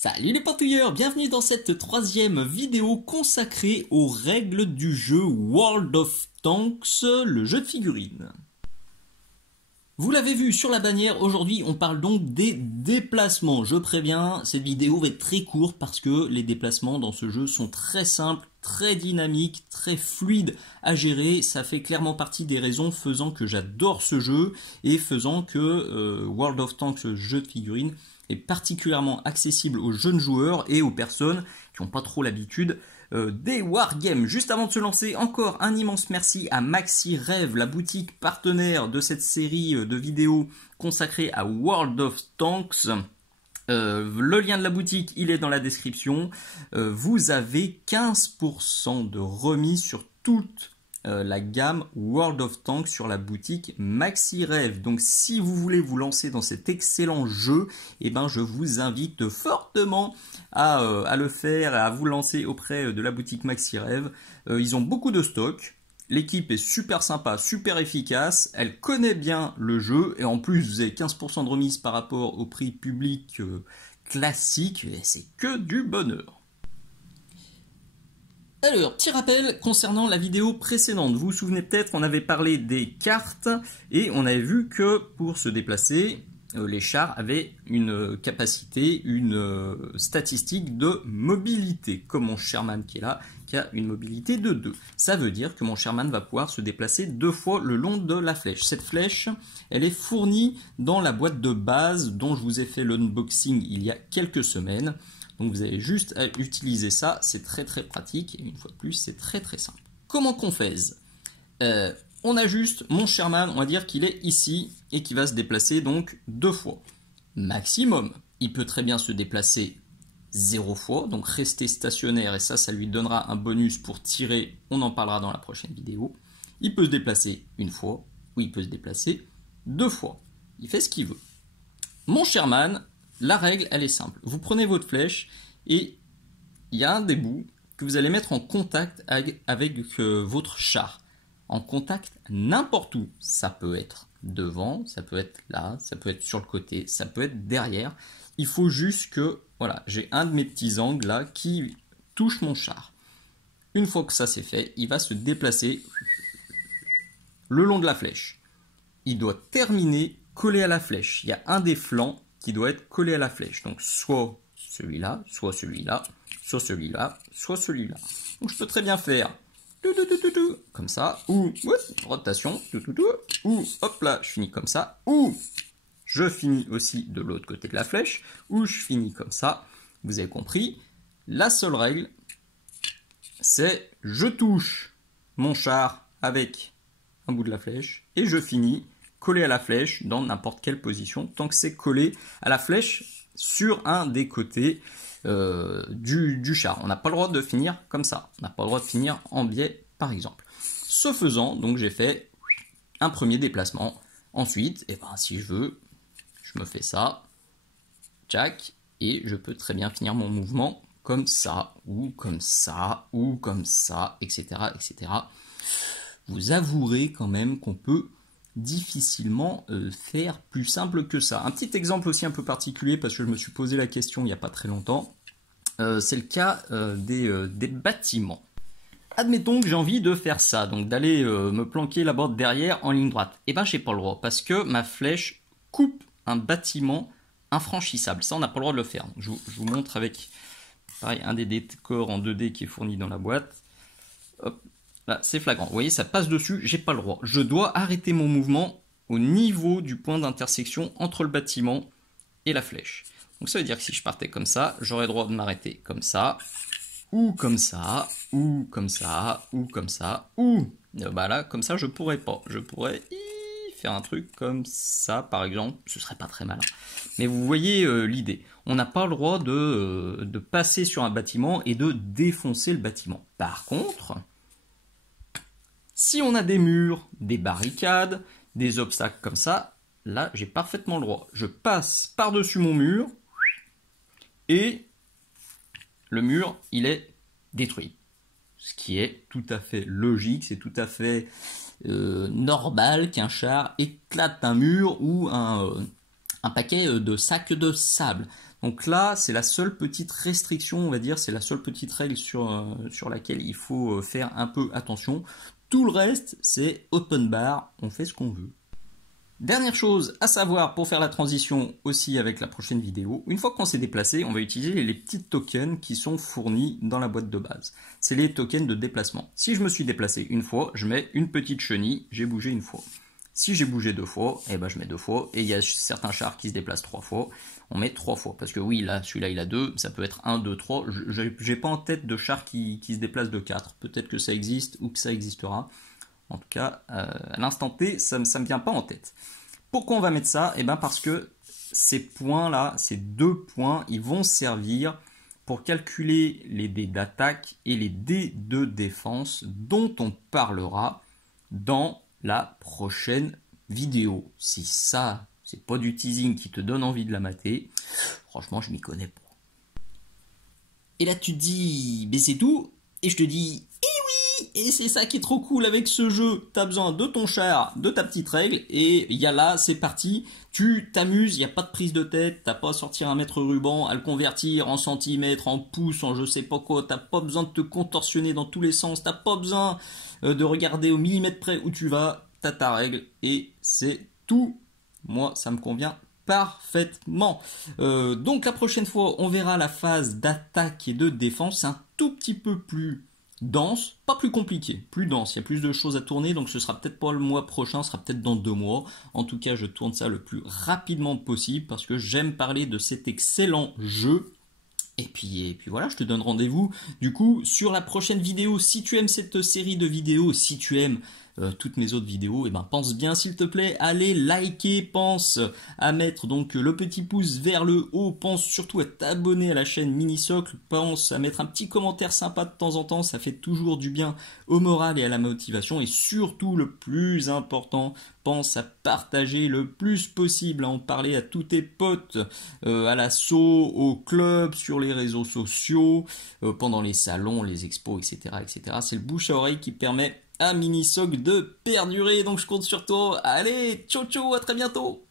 Salut les patouilleurs, bienvenue dans cette troisième vidéo consacrée aux règles du jeu World of Tanks, le jeu de figurines. Vous l'avez vu sur la bannière, aujourd'hui on parle donc des déplacements. Je préviens, cette vidéo va être très courte parce que les déplacements dans ce jeu sont très simples, très dynamiques, très fluides à gérer. Ça fait clairement partie des raisons faisant que j'adore ce jeu et faisant que World of Tanks, ce jeu de figurines, est particulièrement accessible aux jeunes joueurs et aux personnes qui n'ont pas trop l'habitude des wargames. Juste avant de se lancer, encore un immense merci à Maxi Rêve, la boutique partenaire de cette série de vidéos consacrée à World of Tanks. Le lien de la boutique, il est dans la description. Vous avez 15% de remise sur toute la gamme World of Tanks sur la boutique Maxi Rêve. Donc si vous voulez vous lancer dans cet excellent jeu, eh ben, je vous invite fortement à le faire, à vous lancer auprès de la boutique Maxi Rêve. Ils ont beaucoup de stock. L'équipe est super sympa, super efficace, elle connaît bien le jeu et en plus vous avez 15% de remise par rapport au prix public classique et c'est que du bonheur. Alors, petit rappel concernant la vidéo précédente. Vous vous souvenez peut-être qu'on avait parlé des cartes et on avait vu que pour se déplacer, les chars avaient une capacité, une statistique de mobilité, comme mon Sherman qui est là, qui a une mobilité de 2. Ça veut dire que mon Sherman va pouvoir se déplacer 2 fois le long de la flèche. Cette flèche, elle est fournie dans la boîte de base dont je vous ai fait l'unboxing il y a quelques semaines. Donc vous avez juste à utiliser ça, c'est très pratique et une fois de plus c'est très simple. Comment qu'on fait? On a juste mon Sherman, on va dire qu'il est ici et qui va se déplacer donc 2 fois. Maximum, il peut très bien se déplacer 0 fois, donc rester stationnaire et ça lui donnera un bonus pour tirer, on en parlera dans la prochaine vidéo. Il peut se déplacer 1 fois ou il peut se déplacer 2 fois. Il fait ce qu'il veut. Mon Sherman, la règle, elle est simple. Vous prenez votre flèche et il y a un des bouts que vous allez mettre en contact avec votre char. En contact n'importe où. Ça peut être devant, ça peut être là, ça peut être sur le côté, ça peut être derrière. Il faut juste que, voilà, j'ai un de mes petits angles là qui touche mon char. Une fois que ça c'est fait, il va se déplacer le long de la flèche. Il doit terminer collé à la flèche. Il y a un des flancs qui doit être collé à la flèche. Donc soit celui-là, soit celui-là, soit celui-là, soit celui-là. Donc je peux très bien faire comme ça, ou rotation, ou hop là, je finis comme ça, ou je finis aussi de l'autre côté de la flèche, ou je finis comme ça. Vous avez compris, la seule règle, c'est je touche mon char avec un bout de la flèche, et je finis collé à la flèche dans n'importe quelle position, tant que c'est collé à la flèche sur un des côtés du char. On n'a pas le droit de finir comme ça. On n'a pas le droit de finir en biais, par exemple. Ce faisant, donc j'ai fait un premier déplacement. Ensuite, et ben, si je veux, je me fais ça, tchac, et je peux très bien finir mon mouvement comme ça, ou comme ça, ou comme ça, etc., etc. Vous avouerez quand même qu'on peut difficilement faire plus simple que ça. Un petit exemple aussi un peu particulier parce que je me suis posé la question il n'y a pas très longtemps, c'est le cas des bâtiments. Admettons que j'ai envie de faire ça, donc d'aller me planquer la boîte derrière en ligne droite. Et ben j'ai pas le droit parce que ma flèche coupe un bâtiment infranchissable. Ça on n'a pas le droit de le faire. Donc, je vous montre avec pareil, un des décors en 2D qui est fourni dans la boîte. Hop. Là, c'est flagrant. Vous voyez, ça passe dessus, j'ai pas le droit. Je dois arrêter mon mouvement au niveau du point d'intersection entre le bâtiment et la flèche. Donc ça veut dire que si je partais comme ça, j'aurais le droit de m'arrêter comme ça, ou comme ça, ou comme ça, ou comme ça, ou bah là, comme ça, je pourrais pas. Je pourrais faire un truc comme ça, par exemple. Ce serait pas très malin. Mais vous voyez l'idée. On n'a pas le droit de passer sur un bâtiment et de défoncer le bâtiment. Par contre, si on a des murs, des barricades, des obstacles comme ça, là j'ai parfaitement le droit. Je passe par-dessus mon mur et le mur il est détruit. Ce qui est tout à fait logique, c'est tout à fait normal qu'un char éclate un mur ou un un paquet de sacs de sable. Donc là, c'est la seule petite restriction, on va dire, c'est la seule petite règle sur laquelle il faut faire un peu attention. Tout le reste, c'est open bar, on fait ce qu'on veut. Dernière chose à savoir pour faire la transition aussi avec la prochaine vidéo, une fois qu'on s'est déplacé, on va utiliser les petits tokens qui sont fournis dans la boîte de base. C'est les tokens de déplacement. Si je me suis déplacé une fois, je mets une petite chenille, j'ai bougé une fois. Si j'ai bougé 2 fois, eh ben je mets 2 fois. Et il y a certains chars qui se déplacent 3 fois, on met 3 fois. Parce que oui, là, celui-là il a 2, ça peut être 1, 2, 3. J'ai pas en tête de char qui se déplace de 4. Peut-être que ça existe ou que ça existera. En tout cas, à l'instant T, ça me vient pas en tête. Pourquoi on va mettre ça? Eh ben parce que ces points-là, ces 2 points, ils vont servir pour calculer les dés d'attaque et les dés de défense dont on parlera dans la prochaine vidéo. Si ça, c'est pas du teasing qui te donne envie de la mater, franchement, je m'y connais pas. Et là, tu te dis, mais c'est tout? Et je te dis, et c'est ça qui est trop cool avec ce jeu, t'as besoin de ton char, de ta petite règle, et il y a là, c'est parti, tu t'amuses, il n'y a pas de prise de tête, t'as pas à sortir un mètre ruban, à le convertir en centimètres, en pouces, en je sais pas quoi, t'as pas besoin de te contorsionner dans tous les sens, t'as pas besoin de regarder au millimètre près où tu vas, t'as ta règle, et c'est tout. Moi, ça me convient parfaitement. Donc la prochaine fois, on verra la phase d'attaque et de défense, c'est un tout petit peu plus dense, pas plus compliqué, plus dense, il y a plus de choses à tourner, donc ce sera peut-être pas le mois prochain, ce sera peut-être dans 2 mois. En tout cas, je tourne ça le plus rapidement possible parce que j'aime parler de cet excellent jeu. Et puis voilà, je te donne rendez-vous du coup sur la prochaine vidéo. Si tu aimes cette série de vidéos, si tu aimes toutes mes autres vidéos, et ben pense bien s'il te plaît, allez liker, pense à mettre donc le petit pouce vers le haut, pense surtout à t'abonner à la chaîne Minisocle, pense à mettre un petit commentaire sympa de temps en temps, ça fait toujours du bien au moral et à la motivation, et surtout le plus important, pense à partager le plus possible, à en parler à tous tes potes, à l'asso, au club, sur les réseaux sociaux, pendant les salons, les expos, etc. etc. C'est le bouche à oreille qui permet à Minisocle de perdurer, donc je compte sur toi. Allez, ciao ciao, à très bientôt.